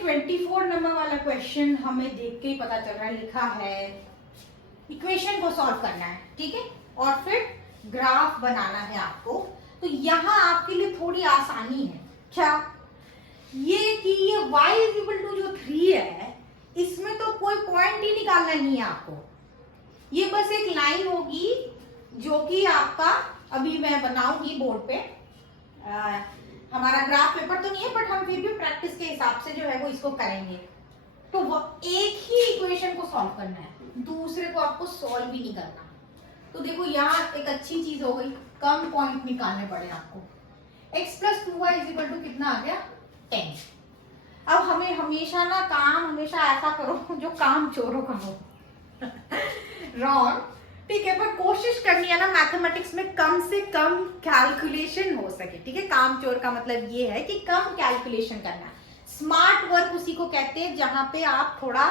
24 number वाला question हमें देख के ही पता चल रहा है, लिखा है इक्वेशन को सॉल्व करना है, ठीक है, और फिर ग्राफ बनाना है आपको। तो यहाँ आपके लिए थोड़ी आसानी है, क्या ये कि ये y = जो 3 है, इसमें तो कोई पॉइंट ही निकालना नहीं है आपको। ये बस एक लाइन होगी जो कि आपका अभी मैं बनाऊंगी बोर्ड पे। हमारा ग्राफ पेपर तो नहीं है, बट हम फिर भी प्रैक्टिस के हिसाब से जो है वो इसको करेंगे। तो वो एक ही इक्वेशन को सॉल्व करना है, दूसरे को आपको सॉल्व भी नहीं करना। तो देखो यहाँ एक अच्छी चीज हो गई, कम पॉइंट निकालने पड़े आपको। x + 2y = कितना आ गया 10। अब हमें हमेशा ना काम हमेशा ऐसा करो जो काम चोरों का हो। रॉन्ग, ठीक है, पर कोशिश करनी है ना मैथमेटिक्स में कम से कम कैलकुलेशन हो सके, ठीक है। काम चोर का मतलब ये है कि कम कैलकुलेशन करना है। स्मार्ट वर्क उसी को कहते हैं जहां पे आप थोड़ा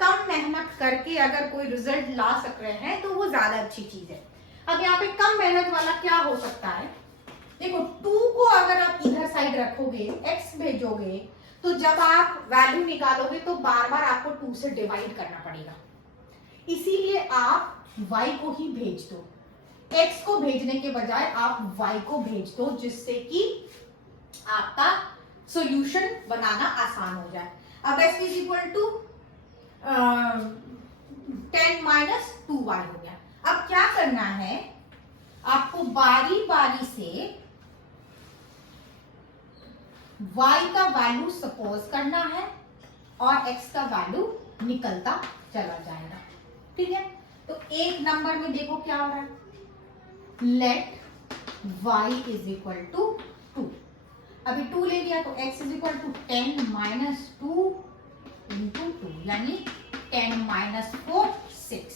कम मेहनत करके अगर कोई रिजल्ट ला सक रहे हैं तो वो ज्यादा अच्छी चीज है। अब यहाँ पे कम मेहनत वाला क्या हो सकता है, देखो 2 को अगर आप इधर साइड रखोगे, x भेजोगे, तो जब आप वैल्यू निकालोगे तो बार बार आपको 2 से डिवाइड करना पड़ेगा। इसीलिए आप y को ही भेज दो, x को भेजने के बजाय आप y को भेज दो, जिससे कि आपका सॉल्यूशन बनाना आसान हो जाए। अब x = 10 - 2y हो गया। अब क्या करना है, आपको बारी बारी से y का वैल्यू सपोज करना है और x का वैल्यू निकलता चला जाएगा, ठीक है। तो एक नंबर में देखो क्या हो रहा है, लेट y = 2। अभी 2 ले लिया तो x = 10 - 2 × 2 यानी 10 - 4 6,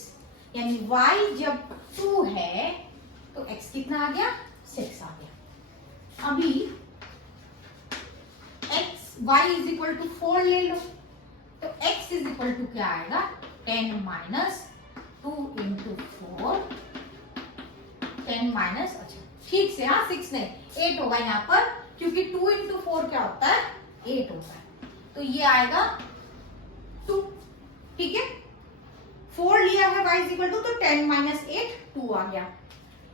यानी y जब 2 है तो x कितना आ गया 6 आ गया। अभी y = 4 ले लो तो x = क्या आएगा 10 - 2 × 4 10 अच्छा ठीक से, हाँ 6 नहीं 8 होगा यहाँ पर, क्योंकि 2 × 4 क्या होता है 8 होता है। तो ये आएगा 2, ठीक है। 4 लिया है y = तो 10 - 8 2 आ गया।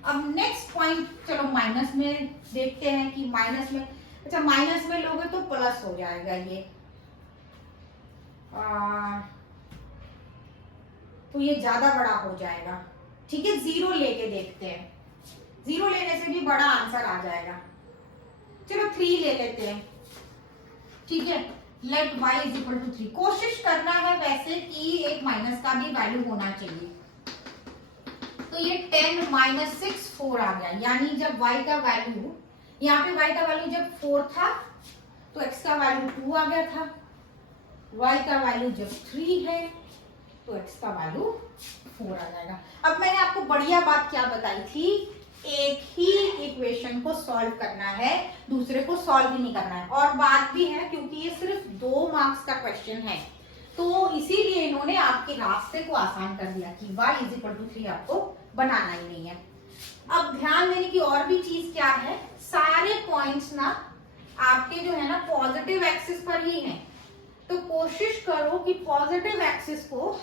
अब नेक्स्ट पॉइंट चलो माइनस में देखते हैं कि माइनस में, अच्छा माइनस में लोगे तो प्लस हो जाएगा ये, तो ये ज्यादा बड़ा हो जाएगा, ठीक है। 0 लेके देखते हैं, 0 लेने से भी बड़ा आंसर आ जाएगा। चलो 3 ले लेते हैं, ठीक है। Let y = 3। कोशिश करना है वैसे कि एक माइनस का भी वैल्यू होना चाहिए। तो ये 10 - 6 4 आ गया, यानी जब y का वैल्यू, यहाँ पे y का वैल्यू जब 4 था तो x का वैल्यू 2 आ गया था, y का वैल्यू जब 3 है तो x का वैल्यू 4 आ जाएगा। अब मैंने आपको बढ़िया बात क्या बताई थी, एक ही इक्वेशन को सॉल्व करना है, दूसरे को सॉल्व ही नहीं करना है। और बात भी है क्योंकि ये सिर्फ 2 मार्क्स का क्वेश्चन है, तो इसीलिए इन्होंने आपके रास्ते को आसान कर दिया कि y = 3 आपको बनाना ही नहीं है। अब ध्यान देने की और भी चीज क्या है, सारे पॉइंट्स ना आपके जो है ना पॉजिटिव एक्सिस पर ही हैं, तो कोशिश करो कि पॉजिटिव एक्सिस को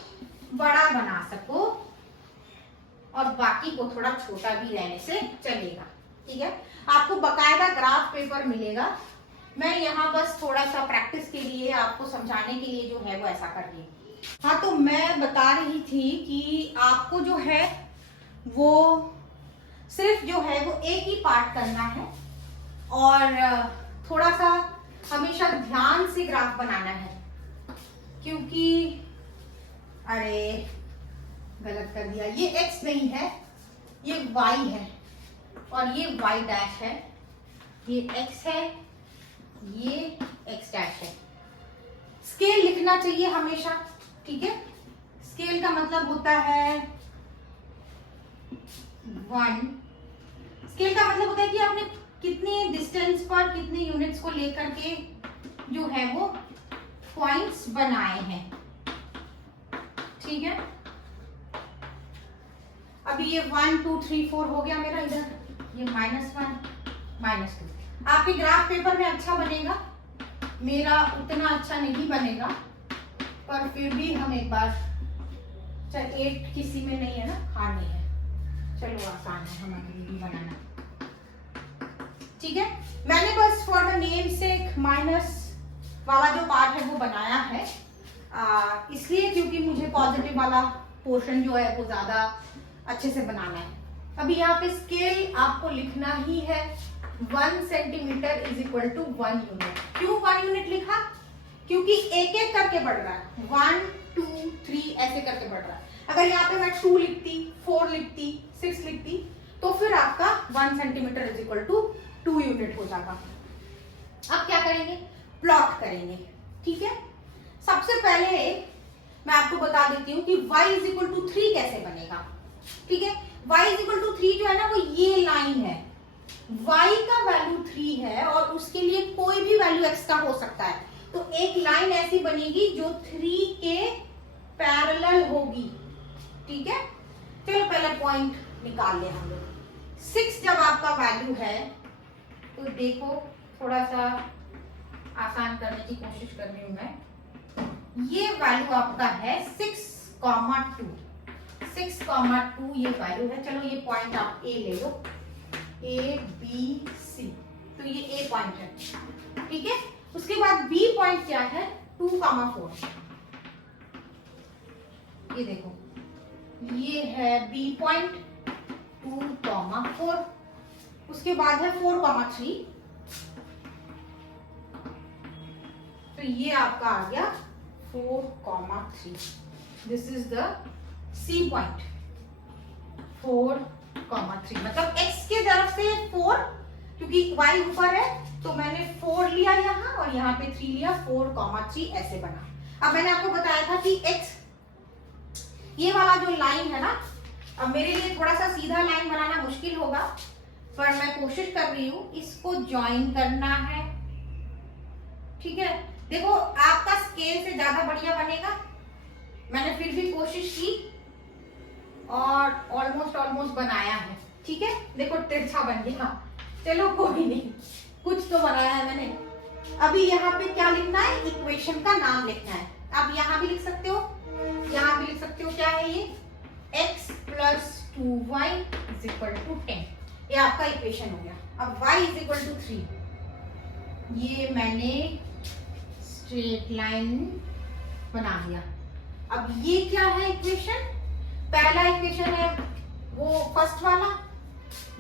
बड़ा बना सको और बाकी को थोड़ा छोटा भी रहने से चलेगा, ठीक है। आपको बकायदा ग्राफ पेपर मिलेगा, मैं यहाँ बस थोड़ा सा प्रैक्टिस के लिए आपको समझाने के लिए जो है वो ऐसा कर रही हूँ। हाँ, तो मैं बता रही थी कि आपको जो है वो सिर्फ जो है वो एक ही पार्ट करना है और थोड़ा सा हमेशा ध्यान से ग्राफ बनाना है, क्योंकि अरे गलत कर दिया, ये x नहीं है ये y है और ये y' है, ये x है ये x' है। स्केल लिखना चाहिए हमेशा, ठीक है। स्केल का मतलब होता है 1, स्केल का मतलब होता है कि आपने कितने डिस्टेंस पर कितने यूनिट्स को लेकर के जो है वो पॉइंट्स बनाए हैं, ठीक है। अभी ये 1 2 3 4 हो गया मेरा, इधर ये -1 -2। आपके ग्राफ पेपर में अच्छा बनेगा मेरा उतना अच्छा नहीं बनेगा, पर फिर भी हम एक बार, चल 8 किसी में नहीं है ना, हार नहीं है, चलो आसान है हमारे लिए भी बनाना। ठीक है, मैंने बस फॉर द नेम से माइनस वाला जो पार्ट है वो बनाया है, इसलिए क्योंकि मुझे पॉजिटिव वाला पोर्शन जो है वो ज्यादा अच्छे से बनाना है। अभी यहाँ पे स्केल आपको लिखना ही है, 1 centimetre is equal to 1 unit. क्यों 1 यूनिट लिखा? क्योंकि एक एक करके बढ़ रहा है, 1 2 3 ऐसे करके बढ़ रहा है। अगर यहाँ पे मैं 2 लिखती, 4 लिखती, 6 लिखती, तो फिर आपका 1 centimetre is equal to 2 unit हो जाएगा। अब क्या करेंगे? प्लॉट करेंगे। ठीक है, सबसे पहले मैं आपको बता देती हूँ कि y इज इक्वल टू 3 कैसे बनेगा। ठीक है, y इज इक्वल टू 3 जो है ना, वो ये लाइन है, y का वैल्यू 3 है और उसके लिए कोई भी वैल्यू एक्स्ट्रा हो सकता है, तो एक लाइन ऐसी बनेगी जो 3 के पैरेलल होगी। ठीक है, चलो पहले पॉइंट निकाल ले हम लोग। 6 जब आपका वैल्यू है, तो देखो थोड़ा सा आसान करने की कोशिश कर रही हूं मैं, ये वैल्यू आपका है 6,2, 6,2 ये वैल्यू है। चलो ये पॉइंट आप ए ले लो, ए बी सी, तो ये ए पॉइंट है। ठीक है, उसके बाद बी पॉइंट क्या है? 2,4, ये देखो ये है बी पॉइंट 2,4। उसके बाद है 4,3, तो ये आपका आ गया 4,3। This is the C point, 4,3, मतलब x के तरफ से 4, क्योंकि y ऊपर है तो मैंने 4 लिया यहाँ और यहाँ पे 3 लिया, 4,3 ऐसे बना। अब मैंने आपको बताया था कि x, ये वाला जो लाइन है ना, अब मेरे लिए थोड़ा सा सीधा लाइन बनाना मुश्किल होगा, पर मैं कोशिश कर रही हूँ इसको ज्वाइन करना है। ठीक है, देखो आपका स्केल से ज्यादा बढ़िया बनेगा, मैंने फिर भी कोशिश की और ऑलमोस्ट बनाया है। ठीक है, देखो तिरछा बन गया, चलो कोई नहीं, कुछ तो बनाया है मैंने। अभी यहाँ पे क्या लिखना है? इक्वेशन का नाम लिखना है। आप यहाँ भी लिख सकते हो, यहाँ भी लिख सकते हो। क्या है ये? x plus 2y is equal to 10, ये आपका इक्वेशन हो गया। अब y इज इक्वल टू 3, ये मैंने स्ट्रेट लाइन बना दिया। अब ये क्या है इक्वेशन? पहला इक्वेशन है वो फर्स्ट वाला,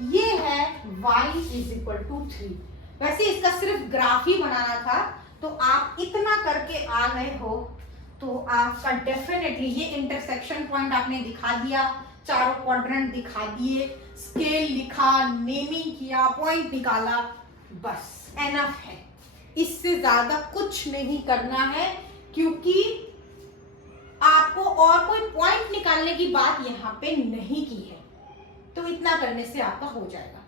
ये है y इज इक्वल टू 3। वैसे इसका सिर्फ ग्राफ ही बनाना था, तो आप इतना करके आ गए हो तो आपका डेफिनेटली ये इंटरसेक्शन पॉइंट आपने दिखा दिया, चारों क्वाड्रेंट दिखा दिए, स्केल लिखा, नेमिंग किया, पॉइंट निकाला, बस एनफ है। इससे ज्यादा कुछ नहीं करना है, क्योंकि आपको और कोई पॉइंट निकालने की बात यहाँ पे नहीं की है, तो इतना करने से आपका हो जाएगा।